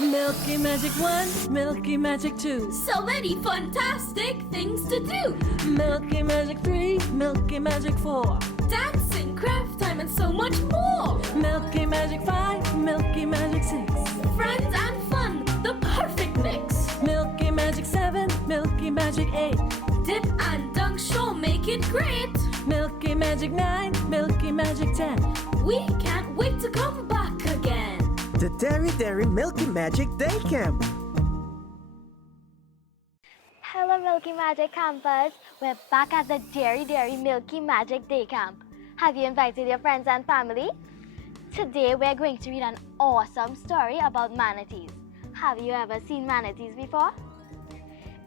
Milky Magic 1, Milky Magic 2. So many fantastic things to do. Milky Magic 3, Milky Magic 4. Dancing, craft time, and so much more. Milky Magic 5, Milky Magic 6. Friends and fun, the perfect mix. Milky Magic 7, Milky Magic 8. Dip and dunk sure make it great. Milky Magic 9, Milky Magic 10. We can't wait to come back again. The Dairy Milky Magic Day Camp. Hello Milky Magic campers, we're back at the Dairy Milky Magic Day Camp. Have you invited your friends and family? Today we're going to read an awesome story about manatees. Have you ever seen manatees before?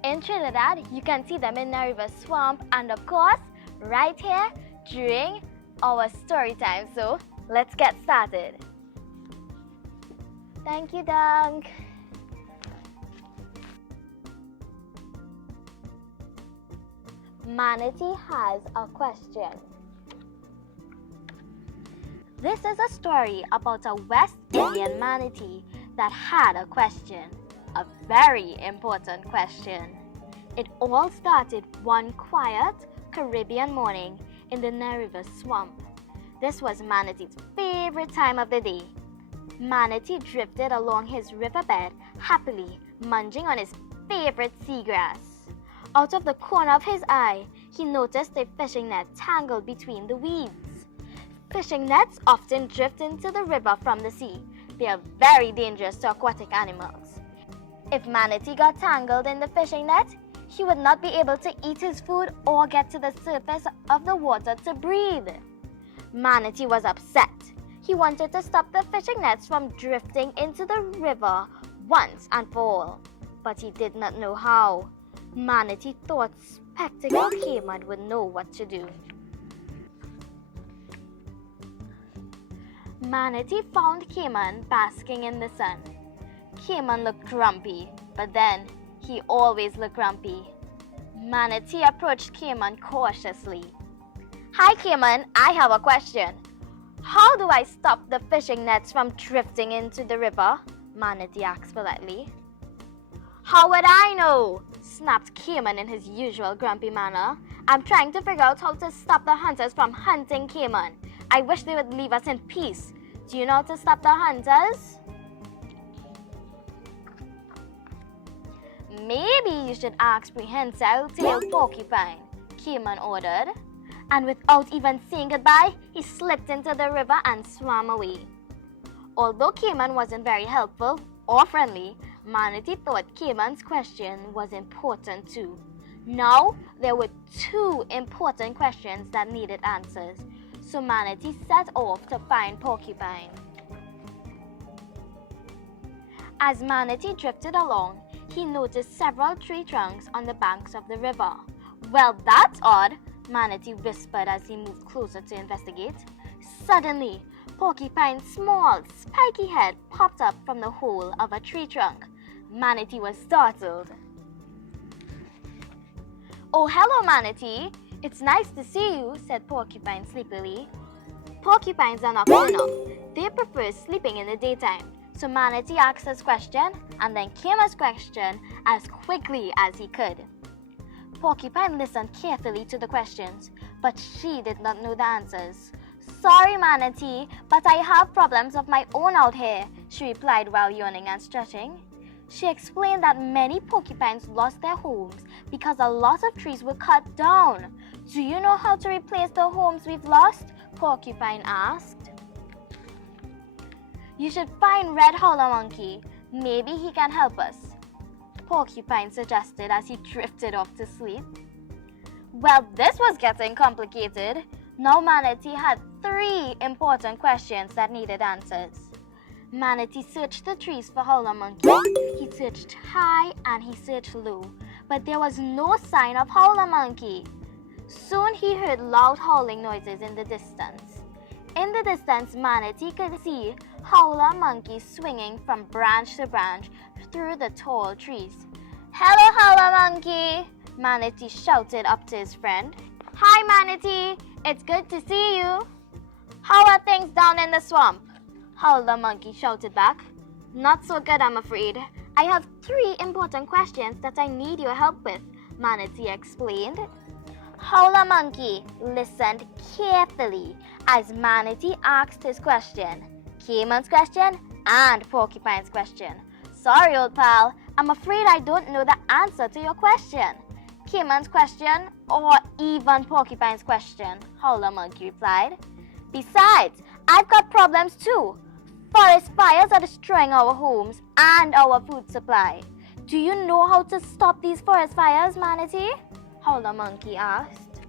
In Trinidad, you can see them in the river swamp and of course, right here during our story time. So let's get started. Thank you, Dunk. Manatee has a question. This is a story about a West Indian manatee that had a question, a very important question. It all started one quiet Caribbean morning in the River swamp. This was Manatee's favorite time of the day. Manatee drifted along his riverbed happily, munching on his favorite seagrass. Out of the corner of his eye, he noticed a fishing net tangled between the weeds. Fishing nets often drift into the river from the sea. They are very dangerous to aquatic animals. If Manatee got tangled in the fishing net, he would not be able to eat his food or get to the surface of the water to breathe. Manatee was upset. He wanted to stop the fishing nets from drifting into the river once and for all, but he did not know how. Manatee thought Spectacle Cayman would know what to do. Manatee found Cayman basking in the sun. Cayman looked grumpy, but then he always looked grumpy. Manatee approached Cayman cautiously. Hi Cayman, I have a question. How do I stop the fishing nets from drifting into the river? Manatee asked politely. How would I know? Snapped Cayman in his usual grumpy manner. I'm trying to figure out how to stop the hunters from hunting Cayman. I wish they would leave us in peace. Do you know how to stop the hunters? Maybe you should ask Prehensile-tailed Porcupine, Cayman ordered. And without even saying goodbye, he slipped into the river and swam away. Although Cayman wasn't very helpful or friendly, Manatee thought Cayman's question was important too. Now, there were two important questions that needed answers, so Manatee set off to find Porcupine. As Manatee drifted along, he noticed several tree trunks on the banks of the river. Well, that's odd, Manatee whispered as he moved closer to investigate. Suddenly, Porcupine's small, spiky head popped up from the hole of a tree trunk. Manatee was startled. Oh, hello, Manatee. It's nice to see you, said Porcupine sleepily. Porcupines are nocturnal. They prefer sleeping in the daytime. So Manatee asked his question and then Cayman's question as quickly as he could. Porcupine listened carefully to the questions, but she did not know the answers. Sorry, Manatee, but I have problems of my own out here, she replied while yawning and stretching. She explained that many porcupines lost their homes because a lot of trees were cut down. Do you know how to replace the homes we've lost? Porcupine asked. You should find Red Howler Monkey. Maybe he can help us, Porcupine suggested as he drifted off to sleep. Well, this was getting complicated. Now Manatee had three important questions that needed answers. Manatee searched the trees for Howler Monkey. He searched high and he searched low, but there was no sign of Howler Monkey. Soon he heard loud howling noises in the distance. In the distance, Manatee could see Howler Monkey swinging from branch to branch through the tall trees. Hello, Howler Monkey! Manatee shouted up to his friend. Hi, Manatee! It's good to see you! How are things down in the swamp? Howler Monkey shouted back. Not so good, I'm afraid. I have 3 important questions that I need your help with, Manatee explained. Howler Monkey listened carefully as Manatee asked his question, Cayman's question, and Porcupine's question. Sorry, old pal, I'm afraid I don't know the answer to your question. Cayman's question or even Porcupine's question, Howler Monkey replied. Besides, I've got problems too. Forest fires are destroying our homes and our food supply. Do you know how to stop these forest fires, Manatee? Howler Monkey asked.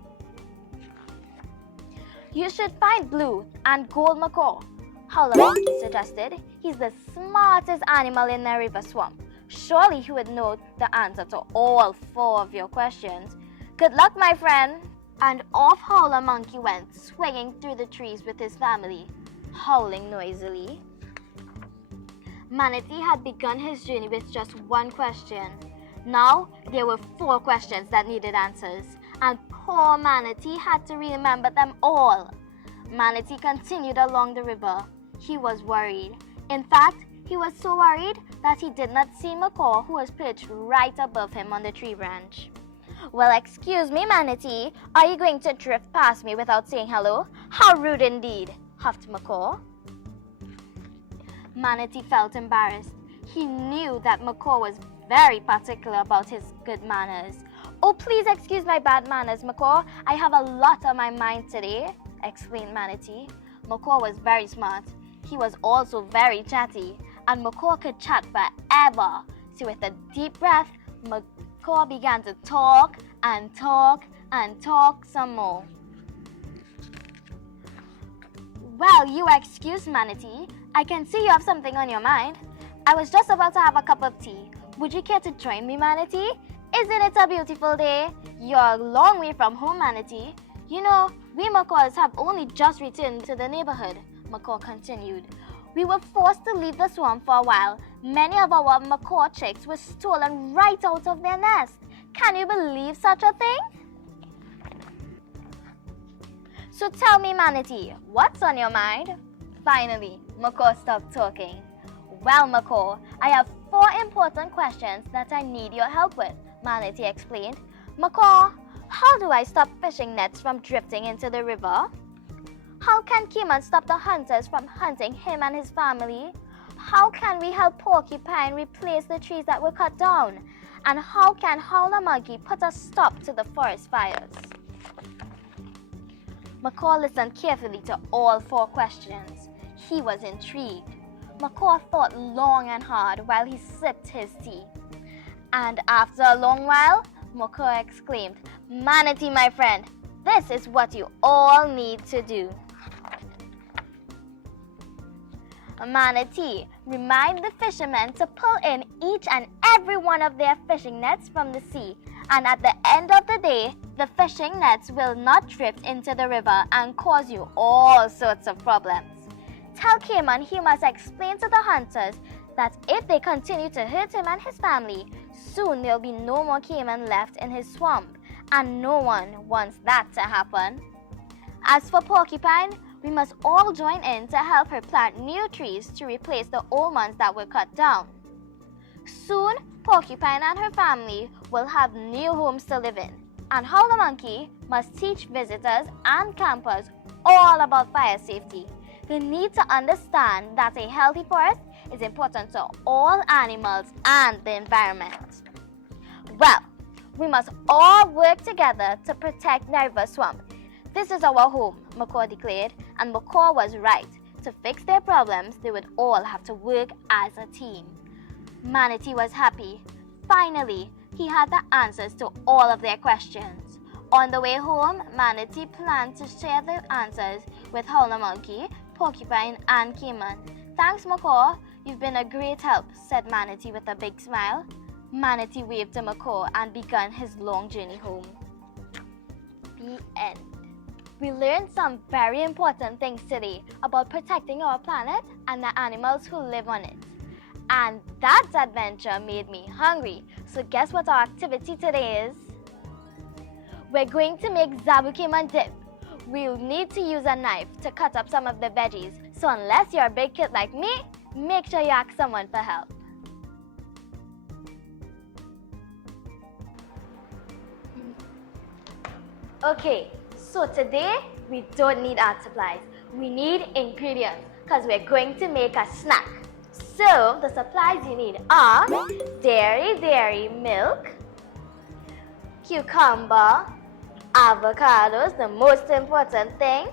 You should find Blue and Gold Macaw, Howler Monkey suggested. He's the smartest animal in the river swamp. Surely he would know the answer to all 4 of your questions. Good luck, my friend. And off Howler Monkey went, swinging through the trees with his family, howling noisily. Manatee had begun his journey with just 1 question. Now there were 4 questions that needed answers, and poor Manatee had to remember them all. Manatee continued along the river. He was worried. In fact, he was so worried that he did not see Macaw, who was perched right above him on the tree branch. Well, excuse me, Manatee. Are you going to drift past me without saying hello? How rude indeed, huffed Macaw. Manatee felt embarrassed. He knew that Macaw was very particular about his good manners. Oh, please excuse my bad manners, Macaw. I have a lot on my mind today, explained Manatee. Macaw was very smart. He was also very chatty, and Macaw could chat forever. So with a deep breath, Macaw began to talk and talk and talk some more. Well, you are excused, Manatee. I can see you have something on your mind. I was just about to have a cup of tea. Would you care to join me, Manatee? Isn't it a beautiful day? You're a long way from home, Manatee. You know, we macaws have only just returned to the neighborhood, Macaw continued. We were forced to leave the swamp for a while. Many of our macaw chicks were stolen right out of their nest. Can you believe such a thing? So tell me, Manatee, what's on your mind? Finally, Macaw stopped talking. Well, Macaw, I have 4 important questions that I need your help with, Manatee explained. Macaw, how do I stop fishing nets from drifting into the river? How can Cayman stop the hunters from hunting him and his family? How can we help Porcupine replace the trees that were cut down? And how can Howler Monkey put a stop to the forest fires? Macaw listened carefully to all 4 questions. He was intrigued. Macaw thought long and hard while he sipped his tea. And after a long while, Macaw exclaimed, Manatee, my friend, this is what you all need to do. Manatee, remind the fishermen to pull in each and every one of their fishing nets from the sea. And at the end of the day, the fishing nets will not drift into the river and cause you all sorts of problems. Tell Cayman he must explain to the hunters that if they continue to hurt him and his family, soon there'll be no more Cayman left in his swamp, and no one wants that to happen. As for Porcupine, we must all join in to help her plant new trees to replace the old ones that were cut down. Soon, Porcupine and her family will have new homes to live in, and Howler Monkey must teach visitors and campers all about fire safety. They need to understand that a healthy forest is important to all animals and the environment. Well, we must all work together to protect the river swamp. This is our home, Macaw declared, and Macaw was right. To fix their problems, they would all have to work as a team. Manatee was happy. Finally, he had the answers to all of their questions. On the way home, Manatee planned to share the answers with Howler Monkey, Porcupine, and Cayman. Thanks, Macaw. You've been a great help, said Manatee with a big smile. Manatee waved to Macaw and began his long journey home. The end. We learned some very important things today about protecting our planet and the animals who live on it. And that adventure made me hungry. So guess what our activity today is? We're going to make Zabu Cayman dip. We'll need to use a knife to cut up some of the veggies. So unless you're a big kid like me, make sure you ask someone for help. Okay, so today we don't need art supplies. We need ingredients because we're going to make a snack. So the supplies you need are dairy milk, cucumber, avocados, the most important thing,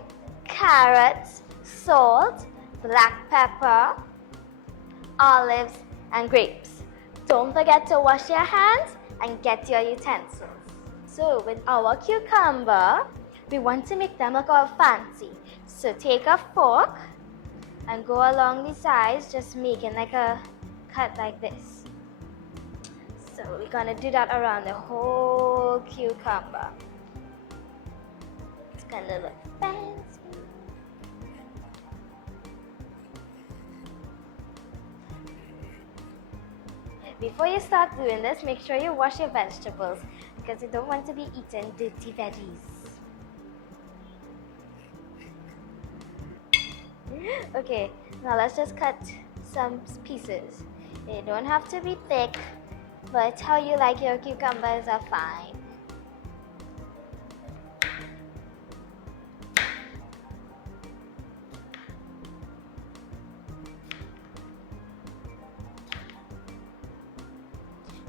carrots, salt, black pepper, olives, and grapes. Don't forget to wash your hands and get your utensils. So with our cucumber, we want to make them look all fancy. So take a fork and go along the sides, just making like a cut like this. So we're gonna do that around the whole cucumber. It's gonna look fancy. Before you start doing this, make sure you wash your vegetables because you don't want to be eating dirty veggies. Okay, now let's just cut some pieces. They don't have to be thick, but how you like your cucumbers are fine.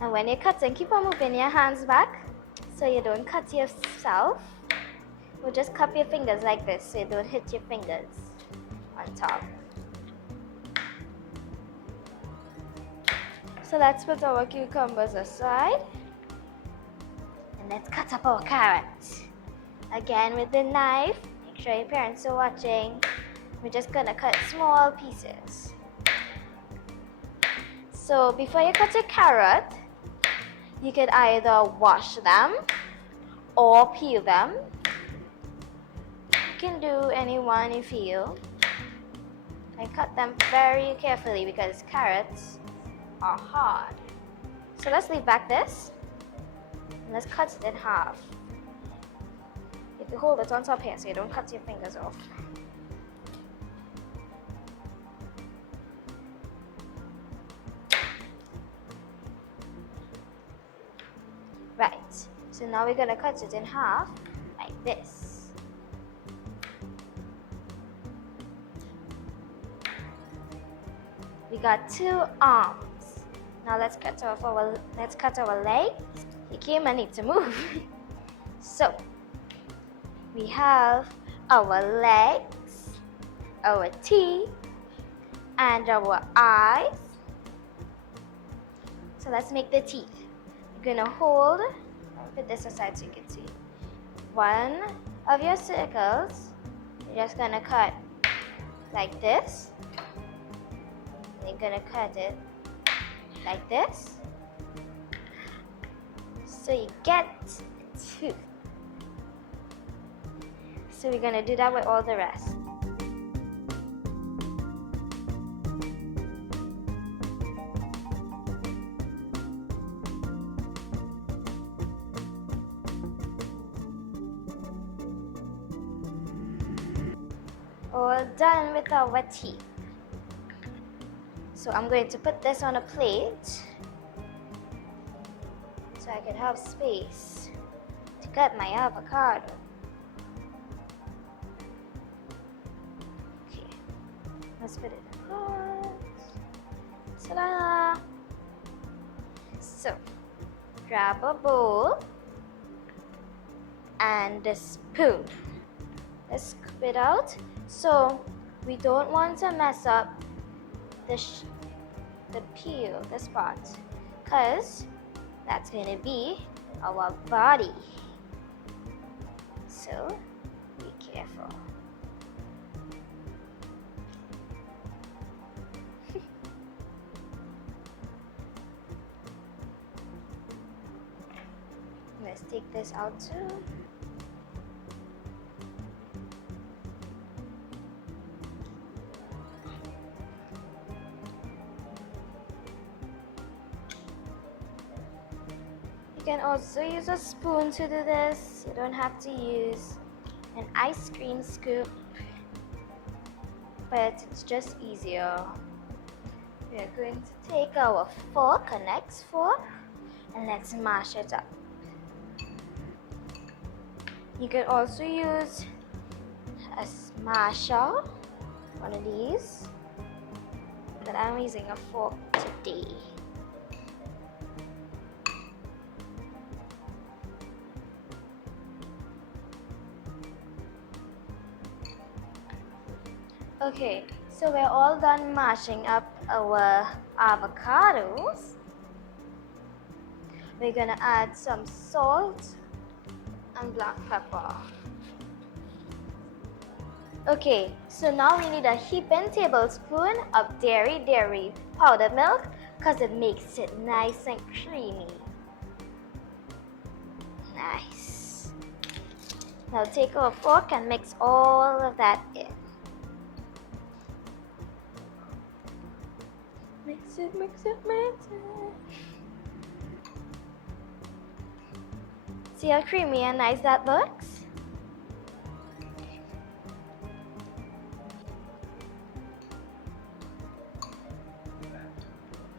And when you're cutting, keep on moving your hands back so you don't cut yourself. Or just cup your fingers like this so you don't hit your fingers on top. So let's put our cucumbers aside. And let's cut up our carrots. Again with the knife. Make sure your parents are watching. We're just gonna cut small pieces. So before you cut your carrot, you could either wash them or peel them. You can do any one you feel. And cut them very carefully because carrots are hard. So let's leave back this. And let's cut it in half. You have to hold it on top here so you don't cut your fingers off. Right, so now we're gonna cut it in half like this. We got 2 arms. Now let's cut our legs. You came and need to move. So we have our legs, our teeth, and our eyes. So let's make the teeth. You're gonna hold, put this aside so you can see. One of your circles, you're just gonna cut like this. You're gonna cut it like this. So you get a tooth. So we're gonna do that with all the rest. All done with our teeth. So I'm going to put this on a plate so I can have space to cut my avocado. Okay, let's put it in hot. Ta-da! So, grab a bowl and a spoon. Let's scoop it out. So we don't want to mess up the peel, this part, because that's going to be our body. So be careful. Let's take this out too. You can also use a spoon to do this. You don't have to use an ice cream scoop, but it's just easier. We are going to take our fork, a next fork, and let's mash it up. You can also use a smasher, one of these, but I'm using a fork today. Okay, so we're all done mashing up our avocados. We're gonna add some salt and black pepper. Okay, so now we need a heaping tablespoon of dairy powdered milk because it makes it nice and creamy. Nice. Now take our fork and mix all of that in. Mix it, mix it, mix it. See how creamy and nice that looks?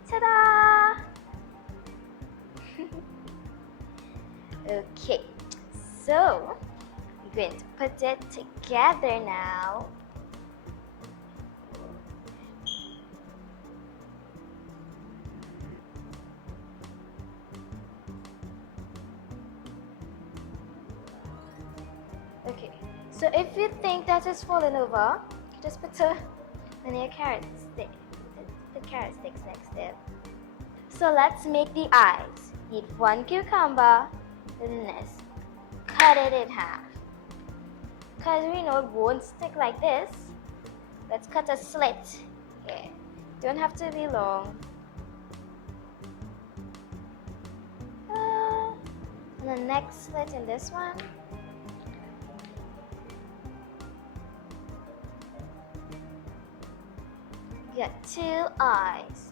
Ta-da! Okay, so I'm going to put it together now. Okay, so if you think that is falling over, you just put one of your carrot sticks next to it. So let's make the eyes. Need 1 cucumber, and this. Cut it in half. Because we know it won't stick like this, let's cut a slit here. Don't have to be long. And the next slit in this one. Get 2 eyes.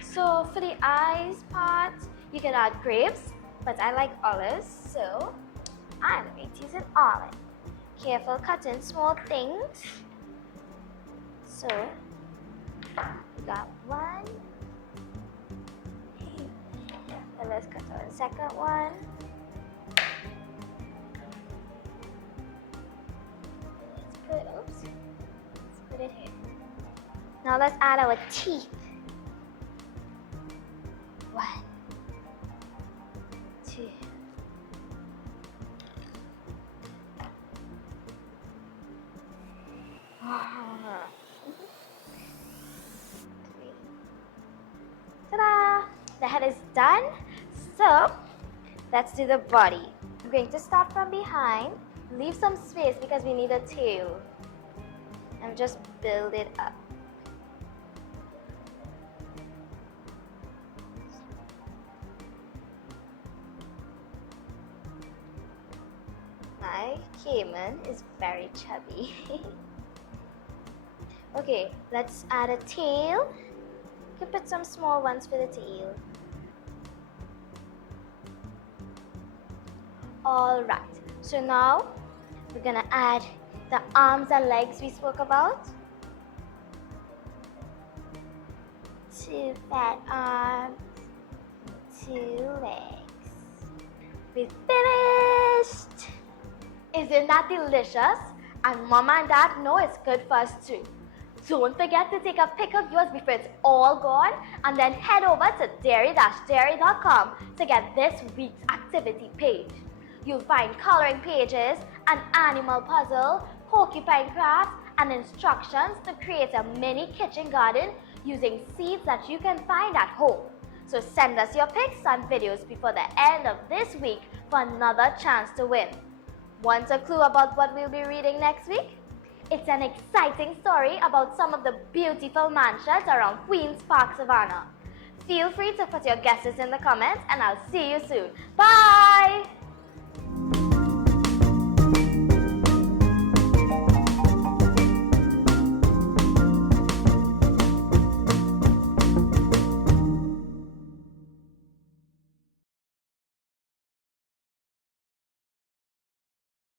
So for the eyes part, you can add grapes, but I like olives, so I'm going to use an olive. Careful cutting small things. So we got 1. And let's cut our second one. Let's put it here. Now let's add our teeth. 1, 2. Ta-da! The head is done. So let's do the body. I'm going to start from behind. Leave some space because we need a tail. And just build it up. My caiman is very chubby. Okay, let's add a tail. You can put some small ones for the tail. Alright, so now we're gonna add the arms and legs we spoke about. 2 fat arms, 2 legs. We're finished! Isn't that delicious? And Mama and Dad know it's good for us too. Don't forget to take a pic of yours before it's all gone and then head over to dairy-dairy.com to get this week's activity page. You'll find coloring pages, an animal puzzle, porcupine crafts, and instructions to create a mini kitchen garden using seeds that you can find at home. So send us your pics and videos before the end of this week for another chance to win. Want a clue about what we'll be reading next week? It's an exciting story about some of the beautiful mansions around Queen's Park, Savannah. Feel free to put your guesses in the comments and I'll see you soon. Bye!